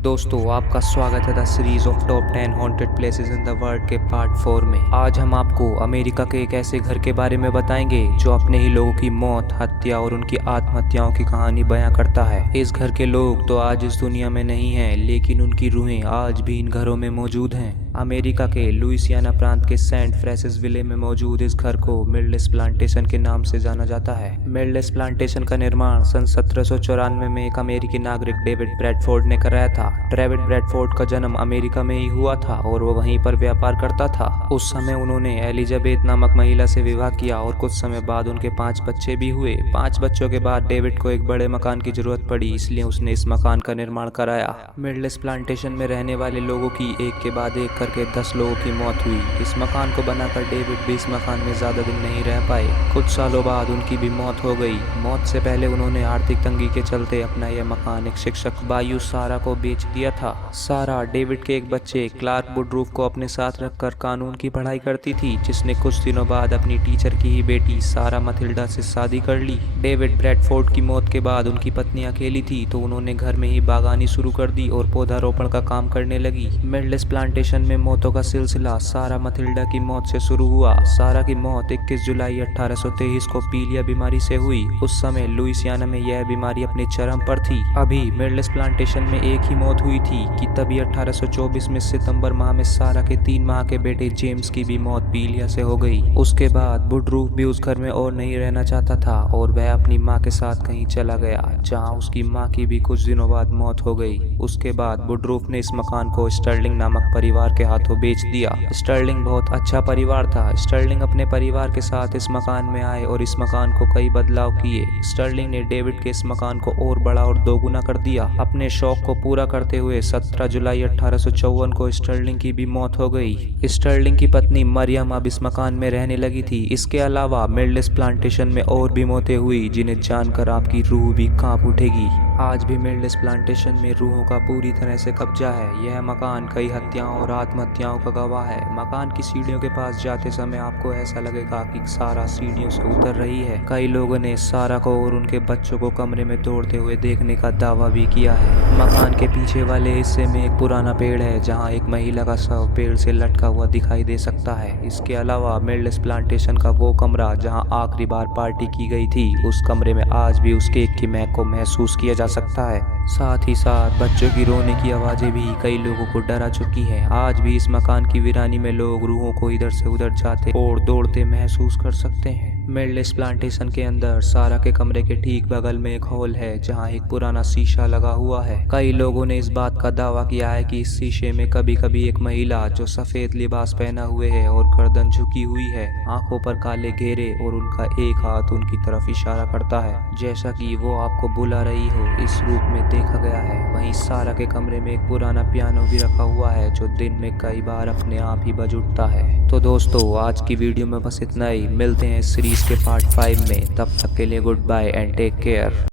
दोस्तों, आपका स्वागत है the series of top 10 haunted places in the world के पार्ट 4 में। आज हम आपको अमेरिका के एक ऐसे घर के बारे में बताएंगे जो अपने ही लोगों की मौत, हत्या और उनकी आत्महत्याओं की कहानी बयां करता है। इस घर के लोग तो आज इस दुनिया में नहीं हैं, लेकिन उनकी रूहें आज भी इन घरों में मौजूद हैं। अमेरिका के लुइसियाना प्रांत के सेंट फ्रांसिस विले में मौजूद इस घर को मिल्डलेस प्लांटेशन के नाम से जाना जाता है। मिल्डलेस प्लांटेशन का निर्माण सन 1794 में एक अमेरिकी नागरिक डेविड ब्रैडफोर्ड ने कराया था। डेविड ब्रैडफोर्ड का जन्म अमेरिका में ही हुआ था और वो वहीं पर व्यापार करता था। उस समय उन्होंने एलिजाबेथ नामक महिला से विवाह किया और कुछ समय बाद उनके 5 बच्चे भी हुए। 5 बच्चों के बाद डेविड को एक बड़े मकान की जरूरत पड़ी, इसलिए उसने इस मकान का निर्माण कराया। मिल्डलेस प्लांटेशन में रहने वाले लोगों की एक के बाद एक करके 10 लोगों की मौत हुई। इस मकान को बनाकर डेविड भी इस मकान में ज्यादा दिन नहीं रह पाए। कुछ सालों बाद उनकी भी मौत हो गई। मौत से पहले उन्होंने आर्थिक तंगी के चलते अपना यह मकान एक शिक्षक बायू सारा को बेच दिया था। सारा डेविड के एक बच्चे क्लार्क वुडरूफ को अपने साथ रखकर कानून की पढ़ाई करती थी, जिसने कुछ दिनों बाद अपनी टीचर की ही बेटी सारा मथिल्डा से शादी कर ली। डेविड ब्रैडफोर्ड की मौत के बाद उनकी पत्नी अकेली थी, तो उन्होंने घर में ही बागानी शुरू कर दी और पौधारोपण का काम करने लगी। मिल्डलेस प्लांटेशन में मौतों का सिलसिला सारा मथिल्डा की मौत से शुरू हुआ। सारा की मौत 21 जुलाई 1823 को पीलिया बीमारी से हुई। उस समय लुइसियाना में यह बीमारी अपने चरम पर थी। अभी मिल्डलेस प्लांटेशन में एक ही मौत हुई थी कि तभी 1824 में सितंबर माह में सारा के 3 माह के बेटे जेम्स की भी मौत पीलिया से हो गई। उसके बाद वुडरूफ भी उस घर में और नहीं रहना चाहता था और वह अपनी माँ के साथ कहीं चला गया, जहाँ उसकी माँ की भी कुछ दिनों बाद मौत हो गई। उसके बाद वुडरूफ ने इस मकान को स्टर्लिंग नामक परिवार के हाथों बेच दिया। स्टर्लिंग बहुत अच्छा परिवार था। स्टर्लिंग अपने परिवार के साथ इस मकान में आए और इस मकान को कई बदलाव किए। स्टर्लिंग ने डेविड के इस मकान को और बड़ा और दोगुना कर दिया। अपने शौक को पूरा करते हुए 17 जुलाई 1854 को स्टर्लिंग की भी मौत हो गई। स्टर्लिंग की पत्नी मरियम अब इस मकान में रहने लगी थी। इसके अलावा मिल्डलेस प्लांटेशन में और भी मौतें हुई, जिन्हें जानकर आपकी रूह भी कांप उठेगी। आज भी मिल्डलेस प्लांटेशन में रूहों का पूरी तरह से कब्जा है। यह मकान कई हत्याओं और आत्महत्याओं का गवाह है। मकान की सीढ़ियों के पास जाते समय आपको ऐसा लगेगा कि सारा सीढ़ियों से उतर रही है। कई लोगों ने सारा को और उनके बच्चों को कमरे में दौड़ते हुए देखने का दावा भी किया है। मकान के पीछे वाले हिस्से में एक पुराना पेड़ है, जहां एक महिला का शव पेड़ से लटका हुआ दिखाई दे सकता है। इसके अलावा मिल्डलेस प्लांटेशन का वो कमरा जहां आखिरी बार पार्टी की गई थी, उस कमरे में आज भी उस केक की महक को महसूस किया जा सकता है। साथ ही साथ बच्चों की रोने की आवाजें भी कई लोगों को डरा चुकी हैं। आज भी इस मकान की वीरानी में लोग रूहों को इधर से उधर जाते और दौड़ते महसूस कर सकते हैं। मिल्डलेस प्लांटेशन के अंदर सारा के कमरे के ठीक बगल में एक हॉल है, जहां एक पुराना शीशा लगा हुआ है। कई लोगों ने इस बात का दावा किया है कि इस शीशे में कभी कभी एक महिला जो सफेद लिबास पहना हुए है और गर्दन झुकी हुई है, आंखों पर काले घेरे और उनका एक हाथ उनकी तरफ इशारा करता है, जैसा कि वो आपको बुला रही हो, इस रूप में देखा गया है। वहीं सारा के कमरे में एक पुराना पियानो भी रखा हुआ है, जो दिन में कई बार अपने आप ही बज उठता है। तो दोस्तों, आज की वीडियो में बस इतना ही। मिलते हैं इस सीरीज के पार्ट 5 में। तब तक के लिए goodbye and take care.